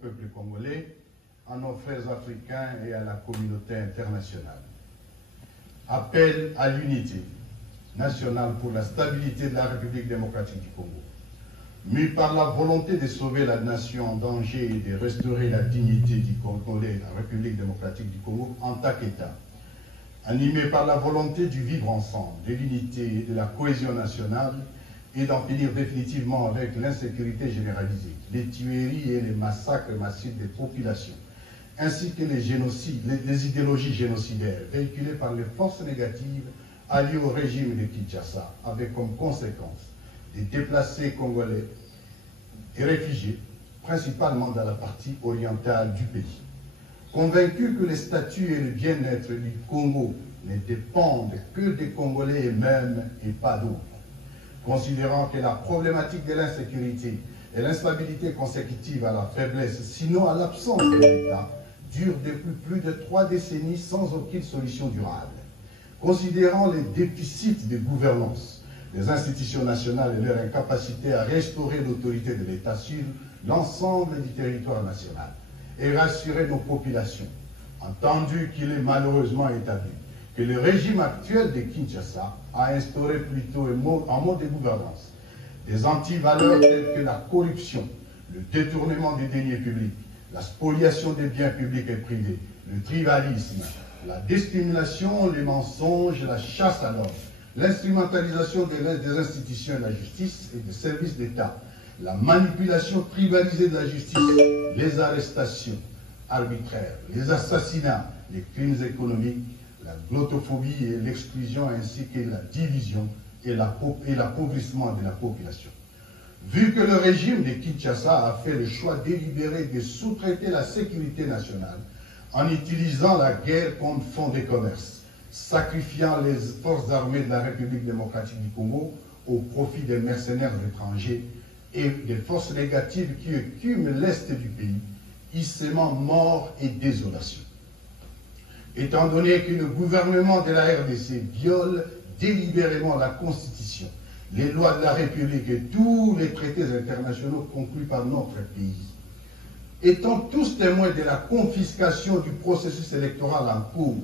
peuple congolais, à nos frères africains et à la communauté internationale. Appel à l'unité nationale pour la stabilité de la République démocratique du Congo. Mû par la volonté de sauver la nation en danger et de restaurer la dignité du Congolais, la République démocratique du Congo en tant qu'État. Animé par la volonté du vivre ensemble, de l'unité et de la cohésion nationale, et d'en finir définitivement avec l'insécurité généralisée, les tueries et les massacres massifs des populations, ainsi que les génocides, les idéologies génocidaires véhiculées par les forces négatives alliées au régime de Kinshasa, avec comme conséquence des déplacés congolais et réfugiés, principalement dans la partie orientale du pays. Convaincus que les statuts et le bien-être du Congo ne dépendent que des Congolais eux-mêmes et pas d'autres, considérant que la problématique de l'insécurité et l'instabilité consécutive à la faiblesse, sinon à l'absence de l'État, dure depuis plus de 3 décennies sans aucune solution durable. Considérant les déficits de gouvernance des institutions nationales et leur incapacité à restaurer l'autorité de l'État sur l'ensemble du territoire national et rassurer nos populations, entendu qu'il est malheureusement établi que le régime actuel de Kinshasa a instauré plutôt un mode de gouvernance des antivaleurs telles que la corruption, le détournement des deniers publics, la spoliation des biens publics et privés, le tribalisme, la discrimination, les mensonges, la chasse à l'homme, l'instrumentalisation des institutions et de la justice et des services d'État, la manipulation tribalisée de la justice, les arrestations arbitraires, les assassinats, les crimes économiques, la glottophobie et l'exclusion ainsi que la division et l'appauvrissement de la population. Vu que le régime de Kinshasa a fait le choix délibéré de sous-traiter la sécurité nationale en utilisant la guerre comme fonds de commerce, sacrifiant les forces armées de la République démocratique du Congo au profit des mercenaires étrangers et des forces négatives qui écument l'est du pays, y sèmant mort et désolation. Étant donné que le gouvernement de la RDC viole délibérément la Constitution, les lois de la République et tous les traités internationaux conclus par notre pays, étant tous témoins de la confiscation du processus électoral en cours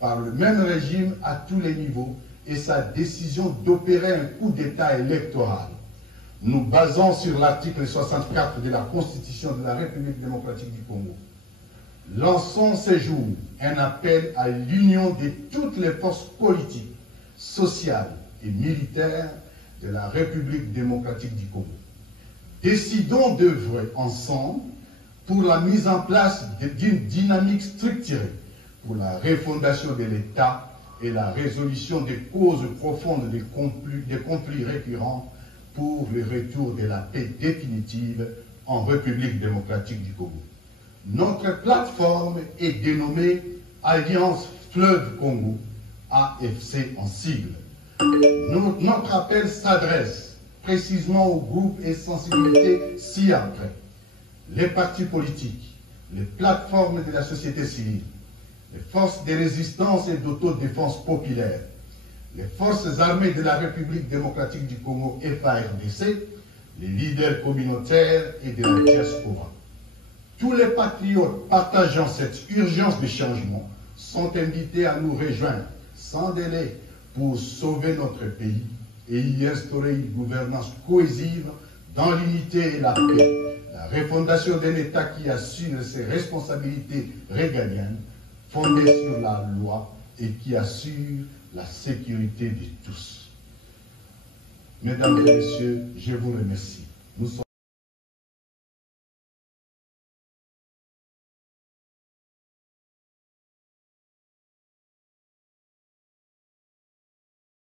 par le même régime à tous les niveaux et sa décision d'opérer un coup d'État électoral, nous basons sur l'article 64 de la Constitution de la République démocratique du Congo. Lançons ce jour un appel à l'union de toutes les forces politiques, sociales et militaires de la République démocratique du Congo. Décidons d'œuvrer ensemble pour la mise en place d'une dynamique structurée pour la refondation de l'État et la résolution des causes profondes des conflits récurrents pour le retour de la paix définitive en République démocratique du Congo. Notre plateforme est dénommée Alliance Fleuve Congo, AFC en sigle. Notre appel s'adresse précisément aux groupes et sensibilités ci-après: les partis politiques, les plateformes de la société civile, les forces de résistance et d'autodéfense populaire, les forces armées de la République démocratique du Congo FARDC, les leaders communautaires et de la diaspora. Tous les patriotes partageant cette urgence de changement sont invités à nous rejoindre sans délai pour sauver notre pays et y instaurer une gouvernance cohésive dans l'unité et la paix, la refondation d'un État qui assume ses responsabilités régaliennes fondées sur la loi et qui assure la sécurité de tous. Mesdames et messieurs, je vous remercie. Nous sommes